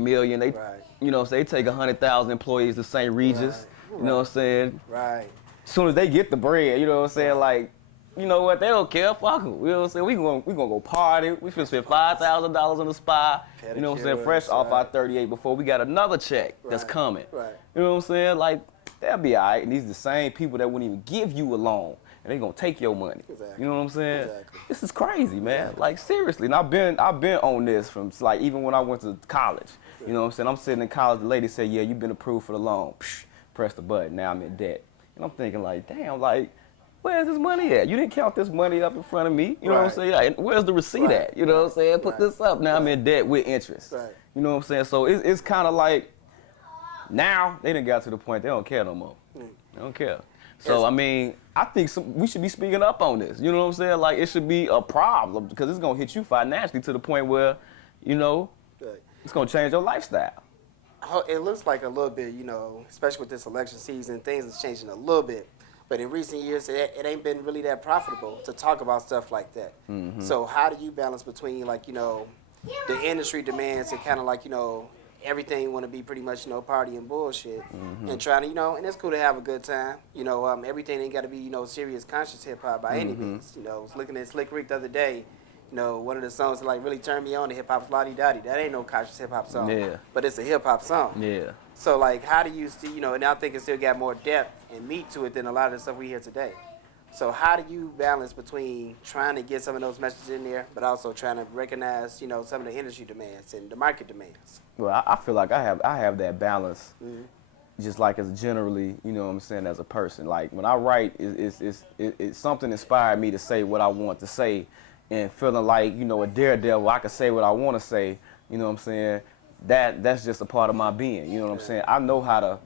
million. They, Right. you know, so they take 100,000 employees to St. Regis. Right. You know what I'm saying? Right. As soon as they get the bread, you know what I'm saying? Right. Like, you know what? They don't care. Fuck them. You know what I'm saying? We gonna go party. We finna spend $5,000 on the spa. You know what I'm saying? Fresh off our 38 before we got another check that's coming. Right. You know what I'm saying? Like, they'll be all right. And these are the same people that wouldn't even give you a loan, and they gonna take your money. Exactly. You know what I'm saying? Exactly. This is crazy, man. Exactly. Like, seriously. And I've been on this from, like, even when I went to college. You know what I'm saying? I'm sitting in college. The lady said, "Yeah, you've been approved for the loan." Psh, press the button. Now I'm in debt. And I'm thinking, like, damn, like, where's this money at? You didn't count this money up in front of me. You know what I'm saying? Like, where's the receipt at? You know what I'm saying? Put this up. Now I'm in debt with interest. Right. You know what I'm saying? So it's kind of like, now they done got to the point they don't care no more. They don't care. So, I mean, I think we should be speaking up on this. You know what I'm saying? Like, it should be a problem because it's going to hit you financially to the point where, you know, it's going to change your lifestyle. It looks like a little bit, you know, especially with this election season, things are changing a little bit. But in recent years, it ain't been really that profitable to talk about stuff like that. So how do you balance between, like, you know, the industry demands and kind of like, you know, everything want to be pretty much, you know, party and bullshit, and trying to, you know, and it's cool to have a good time. You know, everything ain't got to be, you know, serious, conscious hip hop by any means. You know, I was looking at Slick Rick the other day. You know, one of the songs that like really turned me on to hip hop is Lottie Dottie. That ain't no conscious hip hop song. Yeah. But it's a hip hop song. Yeah. So like, how do you see, you know, and I think it still got more depth and meat to it than a lot of the stuff we hear today. So how do you balance between trying to get some of those messages in there, but also trying to recognize, you know, some of the industry demands and the market demands? Well, I feel like I have that balance, just like as generally, you know what I'm saying, as a person. Like when I write, it's something inspired me to say what I want to say, and feeling like, you know, a daredevil, I can say what I want to say. You know what I'm saying? That's just a part of my being. You know what I'm saying? I know how to,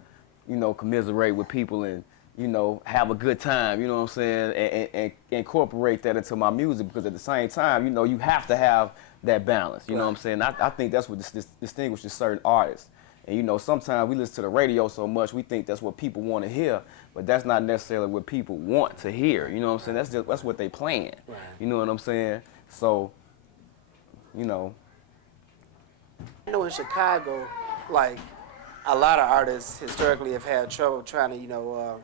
you know, commiserate with people and, you know, have a good time, you know what I'm saying, and incorporate that into my music, because at the same time, you know, you have to have that balance, you know what I'm saying? I think that's what distinguishes certain artists. And, you know, sometimes we listen to the radio so much, we think that's what people want to hear, but that's not necessarily what people want to hear, you know what I'm saying? That's what they playing, you know what I'm saying? So, you know. I know in Chicago, like, a lot of artists historically have had trouble trying to, you know,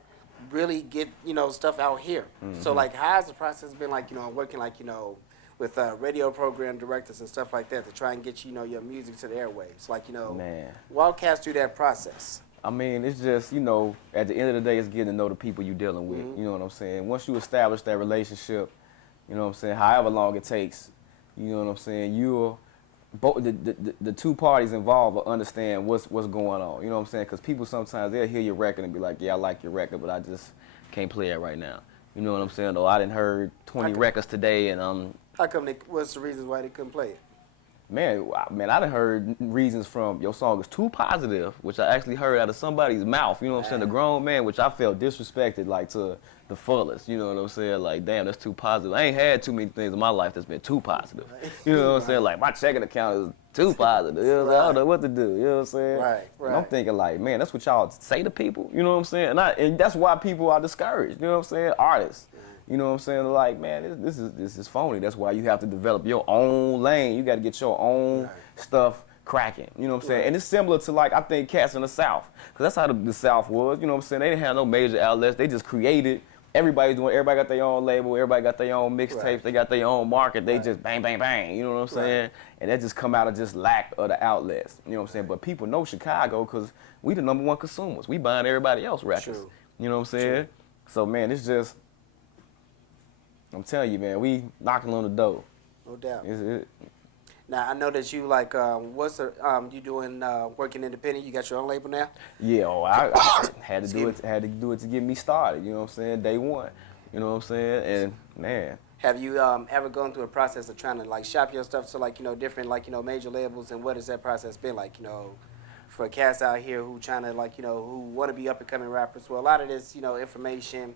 really get, you know, stuff out here. So like, how has the process been like, you know, working like, you know, with radio program directors and stuff like that to try and get, you know, your music to the airwaves? Like, you know, walk us through that process. I mean, it's just, you know, at the end of the day, it's getting to know the people you're dealing with, you know what I'm saying? Once you establish that relationship, you know what I'm saying, however long it takes, you know what I'm saying, you'll, both the two parties involved will understand what's going on. You know what I'm saying? Because people sometimes, they'll hear your record and be like, yeah, I like your record, but I just can't play it right now. You know what I'm saying? Though I didn't heard 20 records today, and how come what's the reasons why they couldn't play it? Man, I done heard reasons from your song is too positive, which I actually heard out of somebody's mouth, you know what I'm saying, a grown man, which I felt disrespected, like, to the fullest, you know what I'm saying, like, damn, that's too positive. I ain't had too many things in my life that's been too positive, you know what I'm saying, like, my checking account is too positive, you know what I'm saying, I don't know what to do, you know what I'm saying, and I'm thinking, like, man, that's what y'all say to people, you know what I'm saying, and that's why people are discouraged, you know what I'm saying, artists. You know what I'm saying? Like, man, this is phony. That's why you have to develop your own lane. You got to get your own stuff cracking. You know what I'm saying? And it's similar to, like, I think cats in the South, because that's how the South was. You know what I'm saying? They didn't have no major outlets. They just created. Everybody got their own label. Everybody got their own mixtapes. They got their own market. They just bang, bang, bang. You know what I'm saying? And that just come out of just lack of the outlets. You know what I'm saying? But people know Chicago because we the #1 consumers. We buying everybody else records. You know what I'm saying? So, man, it's just, I'm telling you, man, we knocking on the door. No doubt. Now, I know that you, like, you doing working independent? You got your own label now? Yeah, I had to do it. Had to do it to get me started. You know what I'm saying? Day one. You know what I'm saying? And man, have you ever gone through a process of trying to like shop your stuff to like, you know, different, like, you know, major labels? And what has that process been like? You know, for cats out here who trying to, like, you know, who want to be up and coming rappers. Well, a lot of this, you know, information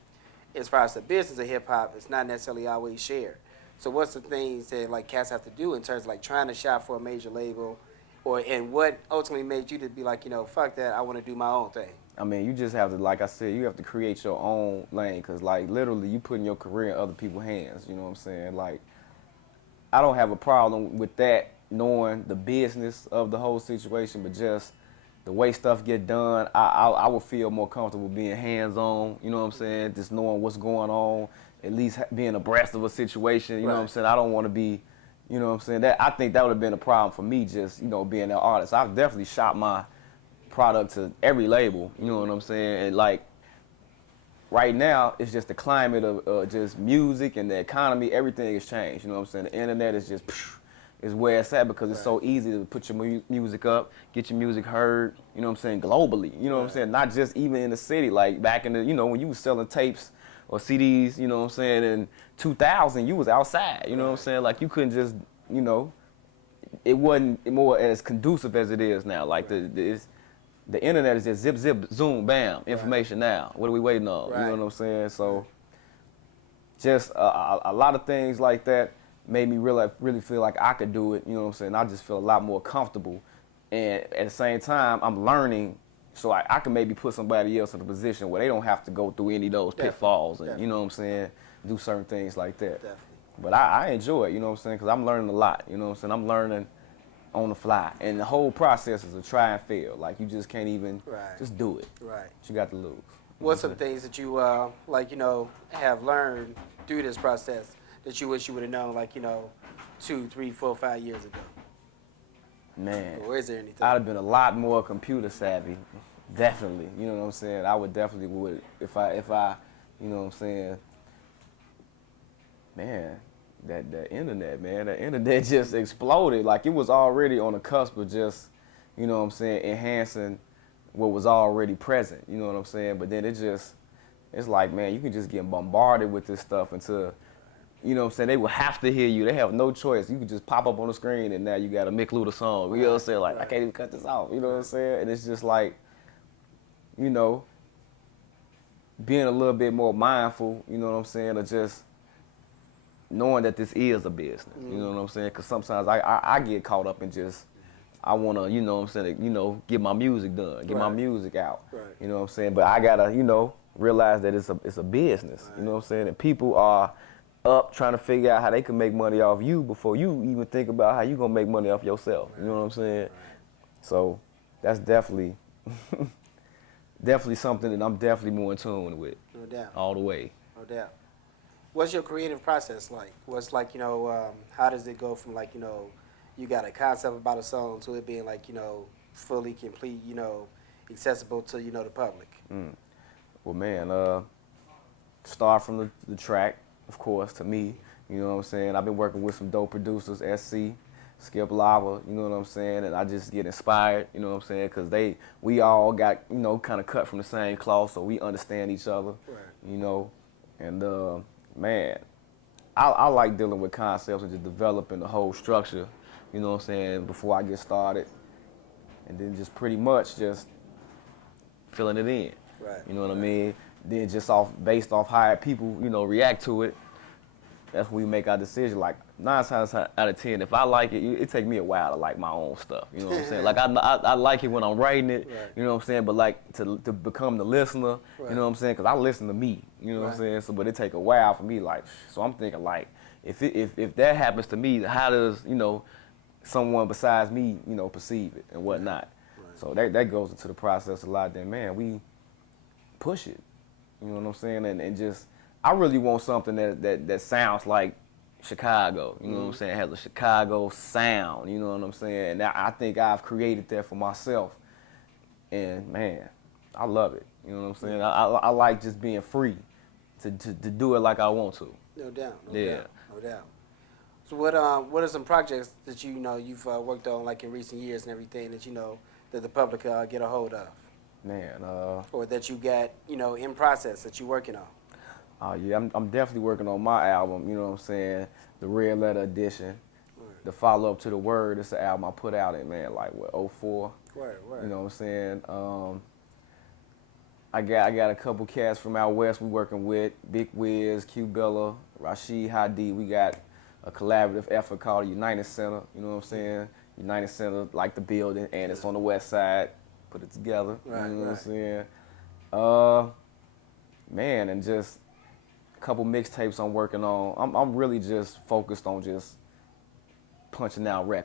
as far as the business of hip hop, it's not necessarily always shared. So what's the things that like cats have to do in terms of like trying to shop for a major label, and what ultimately made you to be like, you know, fuck that, I want to do my own thing? I mean, you just have to, like I said, you have to create your own lane, because like literally you putting your career in other people's hands. You know what I'm saying? Like, I don't have a problem with that knowing the business of the whole situation, but just the way stuff get done, I would feel more comfortable being hands-on, you know what I'm saying? Just knowing what's going on, at least being abreast of a situation, you know what I'm saying? I don't want to be, you know what I'm saying? That I think that would have been a problem for me, just, you know, being an artist. I've definitely shot my product to every label, you know what I'm saying? And like, right now, it's just the climate of just music and the economy, everything has changed, you know what I'm saying? The internet is just, is where it's at because it's so easy to put your music up, get your music heard, you know what I'm saying, globally, you know what I'm saying? Not just even in the city, like back in the, you know, when you was selling tapes or CDs, you know what I'm saying, in 2000, you was outside, you know what I'm saying? Like you couldn't just, you know, it wasn't more as conducive as it is now. Like the internet is just zip, zip, zoom, bam, information now. What are we waiting on? You know what I'm saying? So just a lot of things like that made me really feel like I could do it, you know what I'm saying? I just feel a lot more comfortable. And at the same time, I'm learning so I can maybe put somebody else in a position where they don't have to go through any of those pitfalls and, you know what I'm saying, do certain things like that. But I enjoy it, you know what I'm saying, because I'm learning a lot, you know what I'm saying? I'm learning on the fly. And the whole process is a try and fail. Like, you just can't even just do it. But you got to lose. What's some things that you, like, you know, have learned through this process that you wish you would have known, like, you know, 2, 3, 4, 5 years ago? Man, or is there anything? I'd have been a lot more computer savvy, definitely. You know what I'm saying? I would definitely would if I, you know what I'm saying? Man, that internet, man, that internet just exploded. Like it was already on the cusp of just, you know what I'm saying, enhancing what was already present. You know what I'm saying? But then it's like, man, you can just get bombarded with this stuff until, you know what I'm saying, they will have to hear you. They have no choice. You can just pop up on the screen and now you got a Mick Luter song. You know what I'm saying? Like, I can't even cut this off. You know what I'm saying? And it's just like, you know, being a little bit more mindful, you know what I'm saying, of just knowing that this is a business. You know what I'm saying? Because sometimes I get caught up in just, I want to, you know what I'm saying, you know, get my music done, get my music out. You know what I'm saying? But I got to, you know, realize that it's a business. You know what I'm saying? And people are up trying to figure out how they can make money off you before you even think about how you gonna make money off yourself. You know what I'm saying? So that's definitely definitely something that I'm definitely more in tune with. No doubt. All the way. No doubt. What's your creative process like? What's like, you know, how does it go from like, you know, you got a concept about a song to it being like, you know, fully complete, you know, accessible to, you know, the public? Well, man, start from the track, of course, to me. You know what I'm saying? I've been working with some dope producers, SC, Skip Lava, you know what I'm saying? And I just get inspired, you know what I'm saying? Because we all got, you know, kind of cut from the same cloth, so we understand each other, you know? And, man, I like dealing with concepts and just developing the whole structure, you know what I'm saying, before I get started. And then just pretty much just filling it in. You know what I mean? Then just based off how people, you know, react to it, that's when we make our decision. Like 9 times out of 10, if I like it, it take me a while to like my own stuff. You know what I'm saying? Like I like it when I'm writing it. You know what I'm saying? But like to become the listener, you know what I'm saying? Because I listen to me. You know what I'm saying? So but it take a while for me. Like so, I'm thinking like if that happens to me, how does someone besides me perceive it and whatnot? So that goes into the process a lot. Then man, we push it. You know what I'm saying? And just I really want something that sounds like Chicago. You know what I'm saying? It has a Chicago sound. You know what I'm saying? And I think I've created that for myself. And man, I love it. You know what I'm saying? I like just being free to do it like I want to. No doubt. No doubt. So what are some projects that you've worked on like in recent years and everything that the public get a hold of? Man, or that you got in process that you're working on? Yeah, I'm definitely working on my album. You know what I'm saying? The Red Letter Edition, the follow up to The Word. It's an album I put out in like what 04. You know what I'm saying? I got a couple cats from out west we working with. Big Wiz, Q Bella, Rashid Hadi. We got a collaborative effort called United Center. You know what I'm saying? United Center, like the building, and it's on the west side. Put it together. You know what I'm saying? Man, and just a couple mixtapes I'm working on. I'm really just focused on just punching out records.